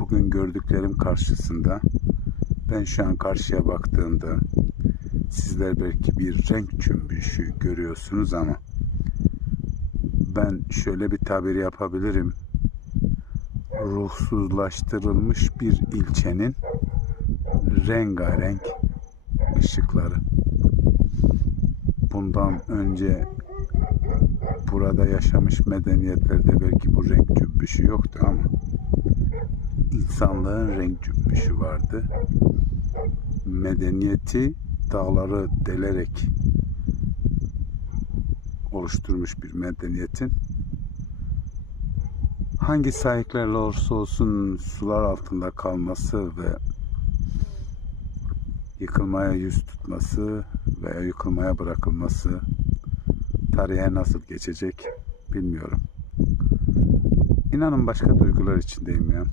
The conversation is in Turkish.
bugün gördüklerim karşısında ben şu an karşıya baktığımda sizler belki bir renk cümbüşü görüyorsunuz ama ben şöyle bir tabir yapabilirim. Ruhsuzlaştırılmış bir ilçenin rengarenk ışıkları. Bundan önce burada yaşamış medeniyetlerde belki bu renk cümbüşü yoktu ama insanlığın renk cümbüşü vardı. Medeniyeti dağları delerek oluşturmuş bir medeniyetin hangi sahiplerle olursa olsun sular altında kalması ve yıkılmaya yüz tutması veya yıkılmaya bırakılması tarihe nasıl geçecek bilmiyorum. İnanın başka duygular içindeyim ya.